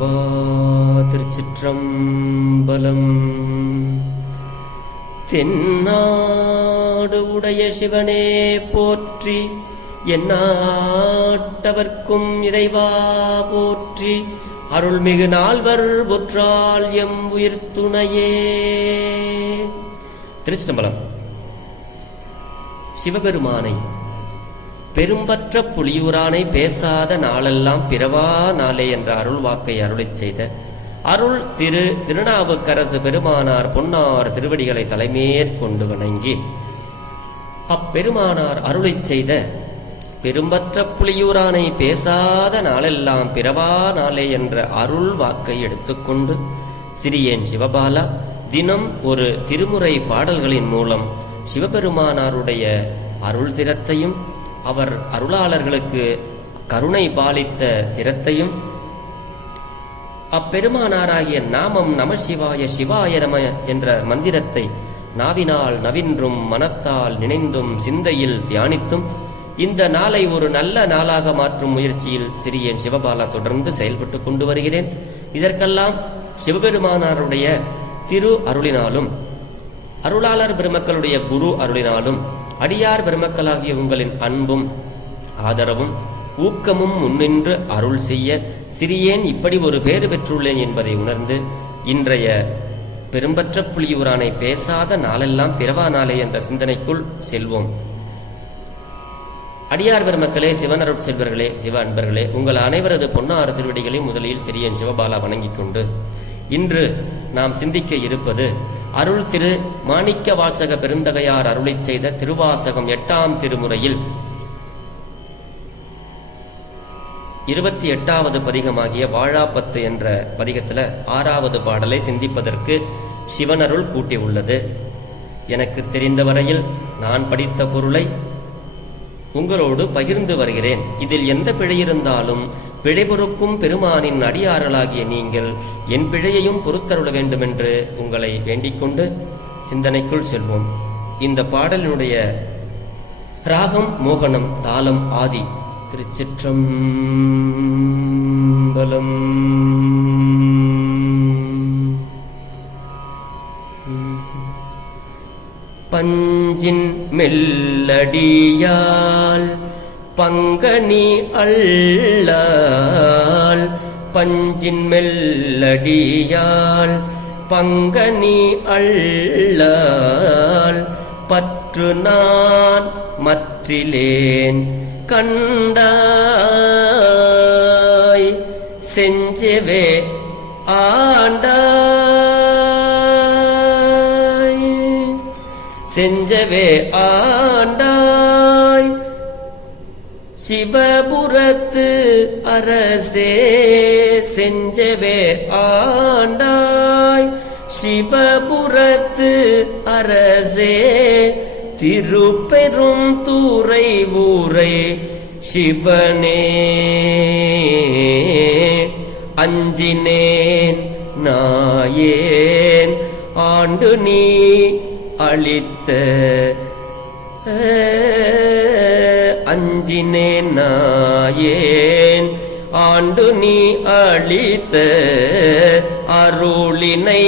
சிவா திருச்சிற்றம்பலம். தென்னாடு உடைய சிவனே போற்றி என்னாட்டவர்க்கும் இறைவா போற்றி அருள்மிகு நால்வர் பொற்றால் எம் உயிர் துணையே திருச்சிற்றம்பலம். சிவபெருமானை பெரும்பற்ற புலியூரானை பேசாத நாளெல்லாம் பிறவா நாளே என்ற அருள் வாக்கை அருளை செய்த அருள் திரு திருநாவுக்கரசு பெருமானார் பொன்னார் திருவடிகளை தலைமேற்கொண்டு வணங்கி அப்பெருமானார் அருளை செய்த பெரும்பற்ற புலியூரானை பேசாத நாளெல்லாம் பிறவா நாளே என்ற அருள் வாக்கை எடுத்துக்கொண்டு சிறியேன் சிவபாலா தினம் ஒரு திருமுறை பாடல்களின் மூலம் சிவபெருமானாருடைய அருள் திறத்தையும் அவர் அருளாளர்களுக்கு கருணை பாலித்த திறத்தையும் அப்பெருமானாராகிய நாமம் நம சிவாய சிவாய நம என்ற மந்திரத்தை நாவினால் நவின்றும் மனத்தால் நினைந்தும் சிந்தையில் தியானித்தும் இந்த நாளை ஒரு நல்ல நாளாக மாற்றும் முயற்சியில் சிறியேன் சிவபாலா தொடர்ந்து செயல்பட்டு கொண்டு வருகிறேன். இதற்கெல்லாம் சிவபெருமானாருடைய திரு அருளினாலும் அருளாளர் பெருமக்களுடைய குரு அருளினாலும் அடியார் பெருமக்களாகிய உங்களின் அன்பும் ஆதரவும் ஊக்கமும் முன்னின்று அருள் செய்ய சிறியேன் இப்படி ஒரு பேறு பெற்றுள்ளேன் என்பதை உணர்ந்து இன்றைய பெரும்பற்ற புலியூரானை பேசாத நாளெல்லாம் பிறவா நாளே என்ற சிந்தனைக்குள் செல்வோம். அடியார் பெருமக்களே சிவனருட் செல்வர்களே சிவ அன்பர்களே உங்கள் அனைவரது பொன்னாறு திருவடிகளை முதலில் சிறியன் சிவபாலா வணங்கிக் கொண்டு இன்று நாம் சிந்திக்க இருப்பது அருள் திரு மாணிக்க வாசக பெருந்தகையார் அருளிச் செய்த திருவாசகம் எட்டாம் திருமுறையில். இருபத்தி எட்டாவது பதிகமாகிய வாழாப்பத்து என்ற பதிகத்துல ஆறாவது பாடலை சிந்திப்பதற்கு சிவனருள் கூட்டியுள்ளது. எனக்கு தெரிந்த வரையில் நான் படித்த பொருளை உங்களோடு பகிர்ந்து வருகிறேன். இதில் எந்த பிழை இருந்தாலும் பிழை பொறுக்கும் பெருமானின் அடியாரலாகிய நீங்கள் என் பிழையையும் பொறுத்தருள வேண்டுமென்று உங்களை வேண்டிக்கொண்டு சிந்தனைக்குள் செல்வோம். இந்த பாடலினுடைய ராகம் மோகனம் தாளம் ஆதி. திருச்சிற்றம்பலம். பஞ்சின் மெல்லடியால் பங்கனி அள்ளால் பஞ்சின் மெல்லடியால் பங்கனி அள்ளால் பற்று நான் மற்றிலேன் கண்டாய் செஞ்சவே ஆண்டாய். செஞ்சவே ஆண்டாய். சிவபுரத்து அரசே செஞ்சவே ஆண்டாய். சிவபுரத்து அரசே திருப்பெரும் தூரை ஊரை சிவனே. அஞ்சினேன் நாயேன் ஆண்டு நீ அளித்த அஞ்சினே நாயேன். ஆண்டு நீ அளித்த அருளினை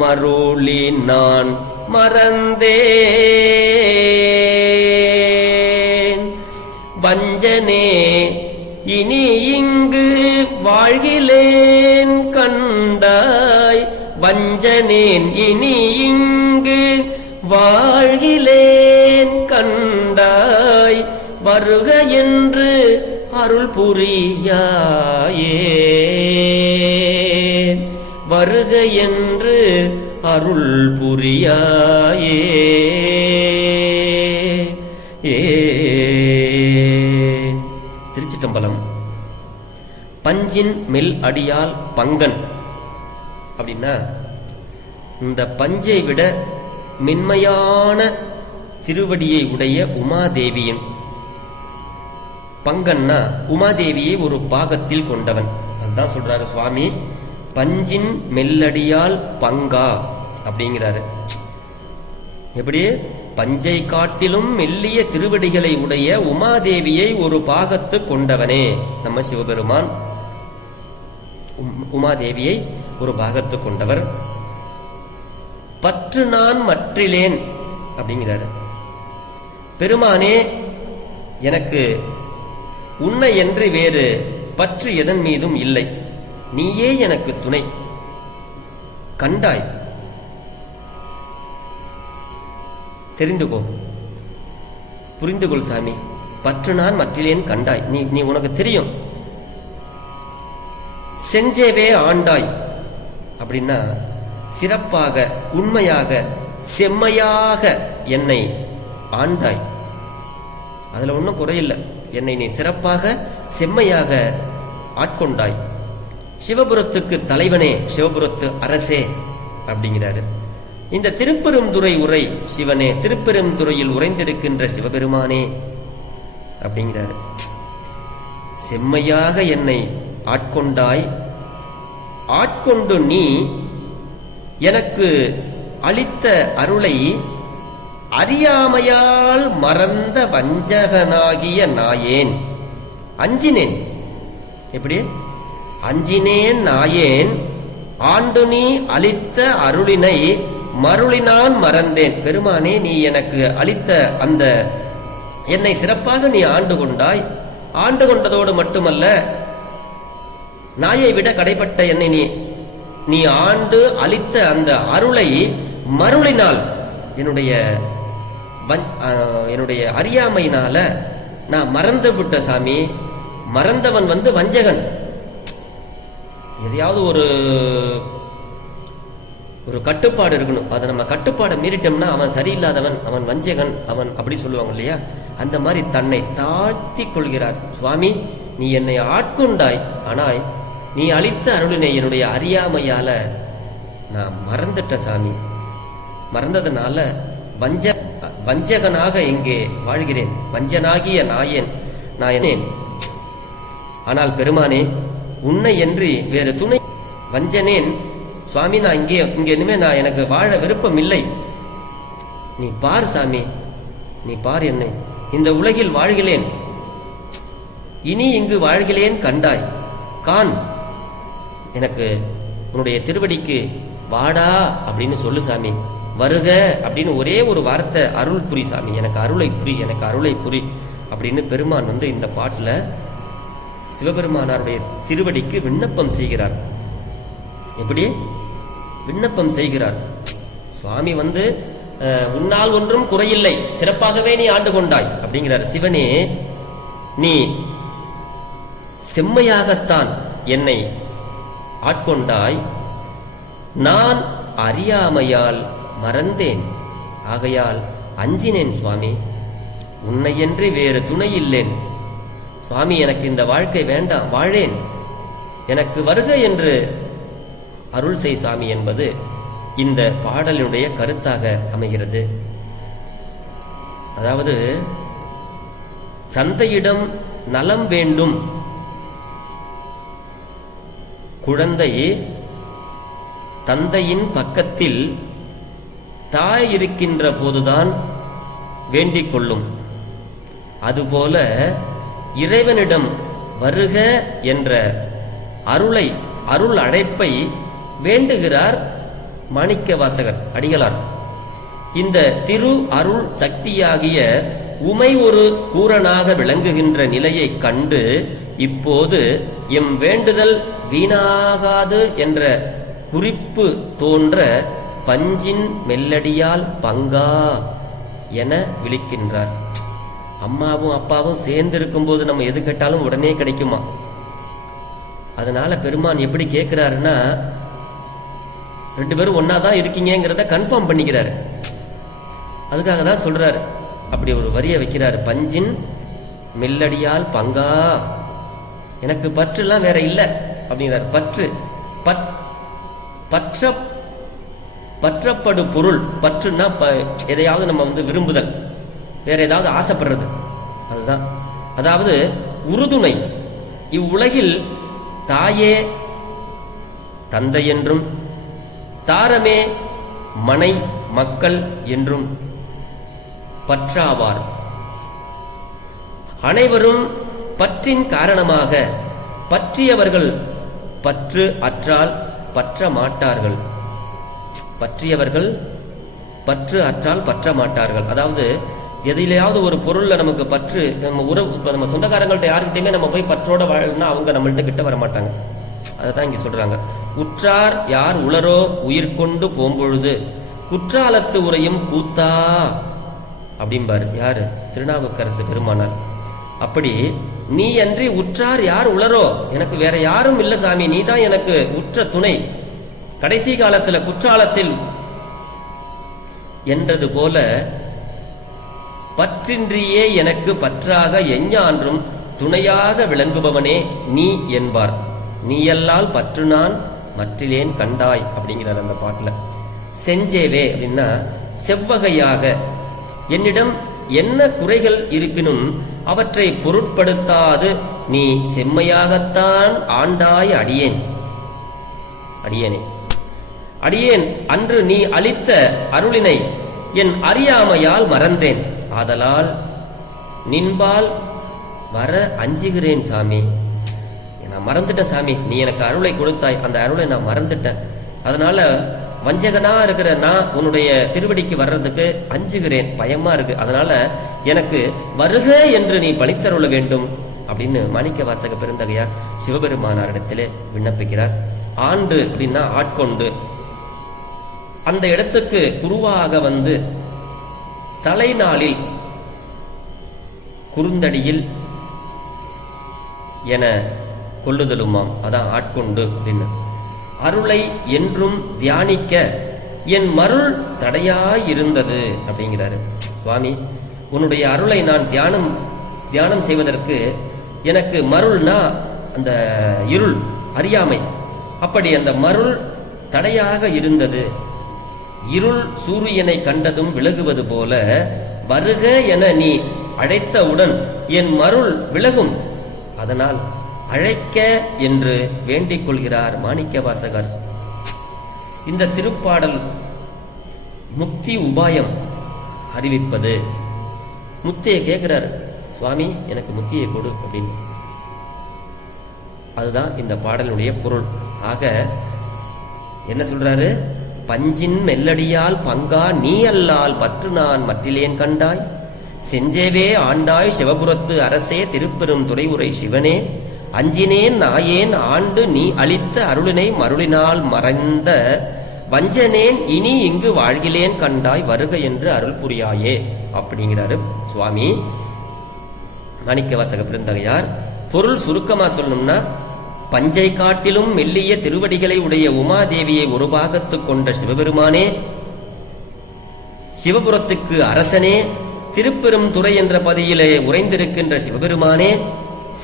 மருளி நான் மறந்தேன். வஞ்சனே இனி இங்கு வாழ்கிலேன் கண்டாய். வஞ்சனேன் இனி கண்டாய் வருக என்று அருள் புரியாயே. வருக என்று அருள் புரியாயே. ஏ. திருச்சிட்டம்பலம் பஞ்சின் மெல் அடியால் பங்கன். அப்படின்னா இந்த பஞ்சை விட மென்மையான திருவடியை உடைய உமாதேவியின் பங்கன்னா உமாதேவியை ஒரு பாகத்தில் கொண்டவன். அதுதான் சொல்றாரு சுவாமி. பஞ்சின் மெல்லடியால் பங்கா அப்படிங்கிறாரு. எப்படி? பஞ்சை காட்டிலும் மெல்லிய திருவடிகளை உடைய உமாதேவியை ஒரு பாகத்து கொண்டவனே. நம்ம சிவபெருமான் உம்- உமாதேவியை ஒரு பாகத்து கொண்டவர். பற்று நான் மற்றிலேன் அப்படிங்கிறாரு. பெருமானே எனக்கு உன்னை என்று வேறு பற்று எதன் மீதும் இல்லை. நீயே எனக்கு துணை. கண்டாய். தெரிந்துகோ. புரிந்துகொள் சாமி. பற்று நான் மற்றிலேன் கண்டாய். நீ நீ உனக்கு தெரியும். செஞ்சேவே ஆண்டாய். அப்படின்னா சிறப்பாக உண்மையாக செம்மையாக என்னை ஆண்டாய். அதுல ஒன்றும் குறையில்லை. என்னை நீ சிறப்பாக செம்மையாக ஆட்கொண்டாய். சிவபுரத்துக்கு தலைவனே சிவபுரத்து அரசே அப்படிங்கிறாரு. இந்த திருப்பெருந்துறை உரை சிவனே திருப்பெருந்துறையில் உறைந்திருக்கின்ற சிவபெருமானே அப்படிங்கிறாரு. செம்மையாக என்னை ஆட்கொண்டாய். ஆட்கொண்டு நீ எனக்கு அளித்த அருளை அறியாமையால் மறந்த வஞ்சகனாகிய நாயேன். அஞ்சினேன். எப்படி? அஞ்சினேன் நாயேன் ஆண்டு நீ அளித்த அருளினை மருளினான் மறந்தேன். பெருமானே நீ எனக்கு அளித்த அந்த என்னை சிறப்பாக நீ ஆண்டு கொண்டாய். ஆண்டு கொண்டதோடு மட்டுமல்ல நாயை விட கடைப்பட்ட என்னை நீ நீ ஆண்டு அளித்த அந்த அருளை மருளினால் என்னுடைய என்னுடைய அறியாமையினால நான் மறந்து விட்ட சாமி மறந்தவன் வந்து வஞ்சகன். எதையாவது ஒரு ஒரு கட்டுப்பாடு இருக்கணும். அதை நம்ம கட்டுப்பாடை மீறிட்டோம்னா அவன் சரியில்லாதவன் அவன் வஞ்சகன் அவன் அப்படி சொல்லுவாங்க இல்லையா? அந்த மாதிரி தன்னை தாழ்த்தி கொள்கிறார். சுவாமி நீ என்னை ஆட்கொண்டாய். ஆனால் நீ அளித்த அருளினை என்னுடைய அறியாமையால நான் மறந்துட்ட சாமி. மறந்ததுனால வஞ்ச வஞ்சகனாக இங்கே வாழ்கிறேன். வஞ்சனாகிய நாயன் நாயனேன். ஆனால் பெருமானே உன்னை என்று வேறு துணை வஞ்சனேன். சுவாமி நான் இங்கே இங்கே இனிமே நான் எனக்கு வாழ விருப்பம் இல்லை நீ பார் சாமி நீ பார் என்னை. இந்த உலகில் வாழ்கிறேன். இனி இங்கு வாழ்கிறேன் கண்டாய். கான் எனக்கு உன்னுடைய திருவடிக்கு வாடா அப்படின்னு சொல்லு சாமி. வருக அப்படின்னு ஒரே ஒரு வார்த்தை அருள் புரி சாமி எனக்கு அருளை புரி எனக்கு அருளை புரி அப்படின்னு பெருமான் வந்து இந்த பாட்டில் சிவபெருமானாருடைய திருவடிக்கு விண்ணப்பம் செய்கிறார். எப்படி? விண்ணப்பம் செய்கிறார். சுவாமி வந்து உன்னால் ஒன்றும் குறையில்லை சிறப்பாகவே நீ ஆண்டு கொண்டாய் அப்படிங்கிறார். சிவனே நீ செம்மையாகத்தான் என்னை ஆட்கொண்டாய். நான் அறியாமையால் மறந்தேன். ஆகையால் அஞ்சினேன் சுவாமி. உன்னையன்றி வேறு துணை இல்லேன். சுவாமி எனக்கு இந்த வாழ்க்கை வேண்டாம் வாழேன். எனக்கு வருக என்று அருள் செய் சாமி என்பது இந்த பாடலினுடைய கருத்தாக அமைகிறது. அதாவது தந்தையிடம் நலம் வேண்டும். குழந்தை தந்தையின் பக்கத்தில் தாய் இருக்கின்ற போதுதான் வேண்டிக் கொள்ளும் அதுபோல இறைவனிடம் வருக என்ற அருளை அருள் அழைப்பை வேண்டுகிறார் மாணிக்க வாசகர் அடிகளார். இந்த திரு அருள் சக்தியாகிய உமை ஒரு கூரனாக விளங்குகின்ற நிலையை கண்டு இப்போது எம் வேண்டுதல் வீணாகாது என்ற குறிப்பு தோன்ற பஞ்சின் மெல்லடியால் பங்கா என விழிக்கின்றார். அம்மாவும் அப்பாவும் சேர்ந்து இருக்கும்போது நம்ம எது கேட்டாலும் உடனே கிடைக்குமா? அதனால பெருமான் எப்படி கேட்கிறாருன்னா ரெண்டு பேரும் ஒன்னா தான் இருக்கீங்கிறத கன்ஃபார்ம் பண்ணிக்கிறாரு. அதுக்காக தான் சொல்றாரு. அப்படி ஒரு வரியை வைக்கிறாரு. பஞ்சின் மெல்லடியால் பங்கா. எனக்கு பற்றுலாம் வேற இல்லை அப்படிங்கிறார். பற்று பற் பற்ற பற்றப்படு பொருள் பற்றுன்னா ப- எதையாவது நம்ம வந்து விரும்புதல். வேற ஏதாவது ஆசைப்படுறது. அதுதான். அதாவது உறுதுணை. இவ்வுலகில் தாயே தந்தை என்றும் தாரமே மனை மக்கள் என்றும் பற்றாவார். அனைவரும் பற்றின் காரணமாக பற்றியவர்கள் பற்று அற்றால் பற்ற மாட்டார்கள் பற்றியவர்கள் பற்று அற்றால் பற்ற மாட்டார்கள் அதாவது எதிலையாவது ஒரு பொருள்ல நமக்கு பற்று நம்ம உறவு இப்போ நம்ம சொந்தக்காரங்கள்ட்ட யாருக்கிட்டையுமே நம்ம போய் பற்றோட வாழணும்னா அவங்க நம்மள்ட்ட கிட்ட வர மாட்டாங்க அதை தான் இங்க சொல்றாங்க. உற்றார் யார் உளரோ உயிர் கொண்டு போம்பொழுது குற்றாலத்து உரையும் கூத்தா அப்படிம்பாரு. யாரு? திருநாவுக்கரசு பெருமானார். அப்படி நீ அன்றி உற்றார் யார் உளரோ? எனக்கு வேற யாரும் இல்ல சாமி நீ தான் எனக்கு உற்ற துணை. கடைசி காலத்தில் குற்றாலத்தில் என்றது போல பற்றின்றியே எனக்கு பற்றாக எஞ்ஞான்றும் துணையாக விளங்குபவனே நீ என்பார். நீயல்லால் பற்று நான் மற்றிலேன் கண்டாய் அப்படிங்கிறார் அந்த பாட்டில். செஞ்சேவே அப்படின்னா செவ்வகையாக என்னிடம் என்ன குறைகள் இருப்பினும் அவற்றை பொருட்படுத்தாது நீ செம்மையாகத்தான் ஆண்டாய் அடியேன். அடியேனே. அடியேன் அன்று நீ அளித்த அருளினை என் அறியாமையால் மறந்தேன். ஆதலால் நின்பால் வர அஞ்சுகிறேன் சாமி. நான் மறந்துட்டேன் சாமி நீ எனக்கு அருளை கொடுத்தாய். அந்த அருளை நான் மறந்துட்டேன். அதனால வஞ்சகனா இருக்கிற நான் உன்னுடைய திருவடிக்கு வர்றதுக்கு அஞ்சுகிறேன். பயமா இருக்கு. அதனால எனக்கு வருக என்று நீ பணித்தருள வேண்டும் அப்படின்னு மாணிக்க வாசக பெருந்தகையார் சிவபெருமானாரிடத்திலே விண்ணப்பிக்கிறார். ஆண்டு அப்படின்னா ஆட்கொண்டு. அந்த இடத்துக்கு குருவாக வந்து தலைநாளில் குறுந்தடியில் என கொள்ளுதலுமாம் அதான் ஆட்கொண்டு அப்படின்னு. அருளை என்றும் தியானிக்க என் மருள் தடையாயிருந்தது அப்படிங்கிறாரு. சுவாமி உன்னுடைய அருளை நான் தியானம் தியானம் செய்வதற்கு எனக்கு மருள்னா அந்த இருள் அறியாமை. அப்படி அந்த மருள் தடையாக இருந்தது. இருள் சூரியனை கண்டதும் விலகுவது போல வருக என நீ அழைத்தவுடன் என் மருள் விலகும். அதனால் அழைக்க என்று வேண்டிக் கொள்கிறார் மாணிக்க வாசகர் இந்த திருப்பாடல் முக்தி உபாயம் அறிவிப்பது. முத்தியை கேட்கிறார் சுவாமி எனக்கு முத்தியை கொடு அப்படின்னு. அதுதான் இந்த பாடலுடைய பொருள். ஆக என்ன சொல்றாரு? பஞ்சின் மெல்லடியால் பங்கா நீ அல்லால் பற்று நான் மற்றிலேன் கண்டாய். செஞ்சேவே ஆண்டாய் சிவபுரத்து அரசே திருப்பெரும் துறைவுரை சிவனே. அஞ்சினேன் நாயேன் ஆண்டு நீ அளித்த அருளினை மருளினால் மறைந்த வஞ்சனேன் இனி இங்கு வாழ்கிலேன் கண்டாய் வருக என்று அருள் புரியாயே. அப்படிங்கிறாரு சுவாமி. மாணிக்க வாசக பெருந்தகையார். பொருள் சுருக்கமா சொல்லணும்னா பஞ்சை காட்டிலும் மெல்லிய திருவடிகளை உடைய உமாதேவியை ஒரு பாகத்து கொண்ட சிவபெருமானே சிவபுரத்துக்கு அரசனே திருப்பெரும் துறை என்ற பதியிலே உறைந்திருக்கின்ற சிவபெருமானே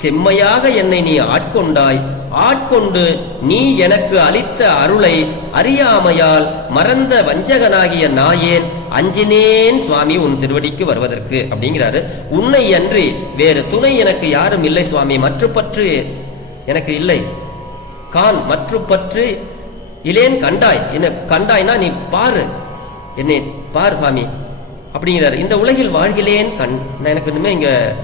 செம்மையாக என்னை நீ ஆட்கொண்டாய். ஆட்கொண்டு நீ எனக்கு அளித்த அருளை அறியாமையால் மறந்த வஞ்சகனாகிய நாயேன் அஞ்சினேன் சுவாமி உன் திருவடிக்கு வருவதற்கு. அப்படிங்கிறாரு. உன்னை அன்றி வேறு துணை எனக்கு யாரும் இல்லை சுவாமி. மற்ற பற்று எனக்கு இல்லை. கான் மற்ற பற்று இலேன் கண்டாய். என்ன கண்டாய்னா நீ பாரு. என்னை பார் சுவாமி அப்படிங்கிறார். இந்த உலகில் வாழ்கிலேன் கண் நான் எனக்கு இனிமே இங்க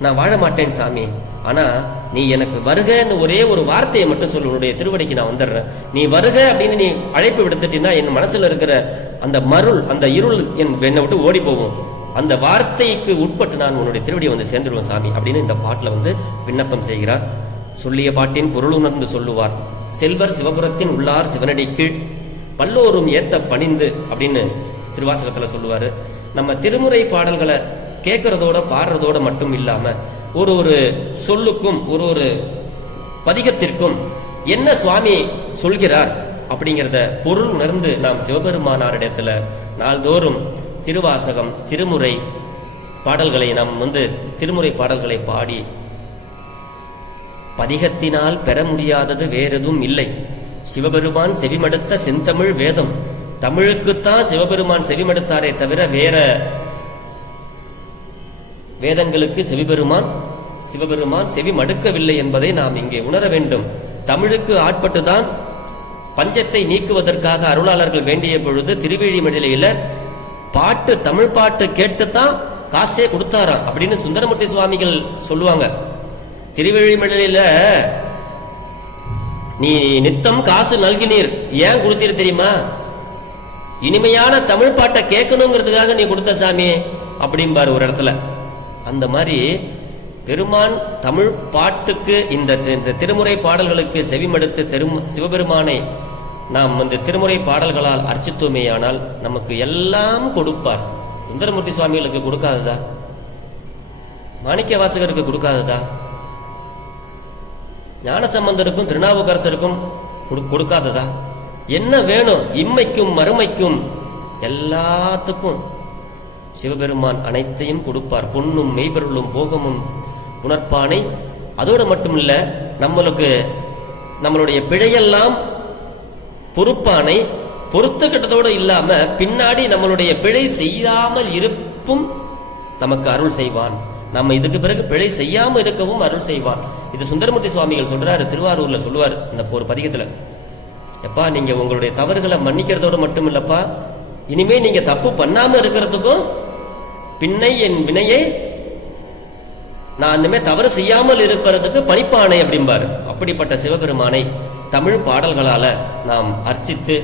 நான் வாழ மாட்டேன் சாமி. ஆனா நீ எனக்கு வருகன்னு ஒரே ஒரு வார்த்தையை மட்டும் சொல்லு. உன்னுடைய திருவடிக்கு நான் வந்துடுறேன். நீ வருக அப்படின்னு நீ அழைப்பு விடுத்துட்டீங்கன்னா என் மனசுல இருக்கிற அந்த மருள் அந்த இருள் என் என்னை விட்டு ஓடி போகும். அந்த வார்த்தைக்கு உட்பட்டு நான் உன்னுடைய திருவடியை வந்து சேர்ந்துருவேன் சாமி அப்படின்னு இந்த பாட்டில் வந்து விண்ணப்பம் செய்கிறார். சொல்லிய பாட்டின் பொருள் உணர்ந்து சொல்லுவார். செல்வர் சிவபுரத்தின் உள்ளார் சிவனடிக்கு பல்லோரும் ஏத்த பணிந்து அப்படின்னு திருவாசகத்தில் சொல்லுவார். நம்ம திருமுறை பாடல்களை கேட்கறதோட பாடுறதோட மட்டும் இல்லாமல் ஒரு ஒரு சொல்லுக்கும் ஒரு ஒரு பதிகத்திற்கும் என்ன சுவாமி சொல்கிறார் அப்படிங்கிறத பொருள் உணர்ந்து நாம் சிவபெருமானாரிடத்துல நாள்தோறும் திருவாசகம் திருமுறை பாடல்களை நாம் வந்து திருமுறை பாடல்களை பாடி பதிகத்தினால் பெற முடியாதது வேறெதும் இல்லை. சிவபெருமான் செவிமடுத்த செந்தமிழ் வேதம். தமிழுக்குத்தான் சிவபெருமான் செவிமடுத்தாரே தவிர வேற வேதங்களுக்கு செவிபெருமான் சிவபெருமான் செவி மடுக்கவில்லை என்பதை நாம் இங்கே உணர வேண்டும். தமிழுக்கு ஆட்பட்டுதான் பஞ்சத்தை நீக்குவதற்காக அருளாளர்கள் வேண்டிய பொழுது திருவிழிமடிலையில பாட்டு தமிழ் பாட்டு கேட்டுத்தான் காசே கொடுத்தாராம் அப்படின்னு சுந்தரமூர்த்தி சுவாமிகள் சொல்லுவாங்க. திருவிழிமடலில நீ நித்தம் காசு நல்கினீர். ஏன் கொடுத்தீர் தெரியுமா? இனிமையான தமிழ் பாட்டை கேட்கணுங்கிறதுக்காக நீ கொடுத்த சாமி. அப்படிம்பாரு ஒரு இடத்துல. அந்த மாதிரி பெருமான் தமிழ் பாட்டுக்கு இந்த தி- இந்த திருமுறை பாடல்களுக்கு செவிமடுத்து தெரும் சிவபெருமானை நாம் இந்த திருமுறை பாடல்களால் அர்ச்சித்தோமேயானால் நமக்கு எல்லாம் கொடுப்பார். சுந்தரமூர்த்தி சுவாமிகளுக்கு கொடுக்காததா? மாணிக்க வாசகருக்கு கொடுக்காததா? ஞானசம்பந்தருக்கும் திருநாவுக்கரசருக்கும் கொடுக்காததா? என்ன வேணும்? இம்மைக்கும் மறுமைக்கும் எல்லாத்துக்கும் சிவபெருமான் அனைத்தையும் கொடுப்பார். பொன்னும் மெய்பொருளும் போகமும் உணர்ப்பானை. அதோடு மட்டுமில்ல நம்மளுக்கு நம்மளுடைய பிழையெல்லாம் பொறுப்பானை பொறுத்துக்கிட்டதோடு இல்லாம பின்னாடி நம்மளுடைய பிழை செய்யாமல் இருப்பும் நமக்கு அருள் செய்வான். நம்ம இதுக்கு பிறகு பிழை செய்யாம இருக்கவும் அருள் செய்வான். இது சுந்தரமூர்த்தி சுவாமிகள் சொல்றாரு திருவாரூர்ல சொல்லுவார் இந்த ஒரு பதிகத்துல. எப்பா நீங்க உங்களுடைய தவறுகளை மன்னிக்கிறதோடு மட்டும் இல்லப்பா இனிமே நீங்க தப்பு பண்ணாம இருக்கிறதுக்கும் பின்னை என் வினையை நான் இனிமே தவறு செய்யாமல் இருக்கிறதுக்கு பணிப்பானை அப்படிம்பாரு. அப்படிப்பட்ட சிவபெருமானை தமிழ் பாடல்களால நாம் அர்ச்சித்து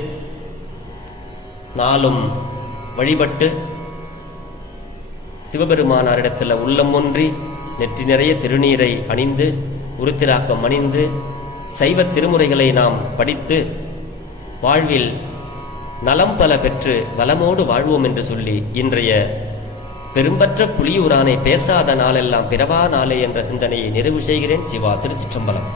நாளும் வழிபட்டு சிவபெருமானாரிடத்தில் உள்ளம் ஒன்றி நெற்றி நிறைய திருநீரை அணிந்து உருத்திராக்கம் அணிந்து சைவ திருமுறைகளை நாம் படித்து வாழ்வில் நலம் பல பெற்று வளமோடு வாழ்வோம் என்று சொல்லி இன்றைய பெரும்பற்ற புலியூரானை பேசாத நாளெல்லாம் பிறவா நாளே என்ற சிந்தனையை நிறைவு செய்கிறேன். சிவா திருச்சிற்றம்பலம்.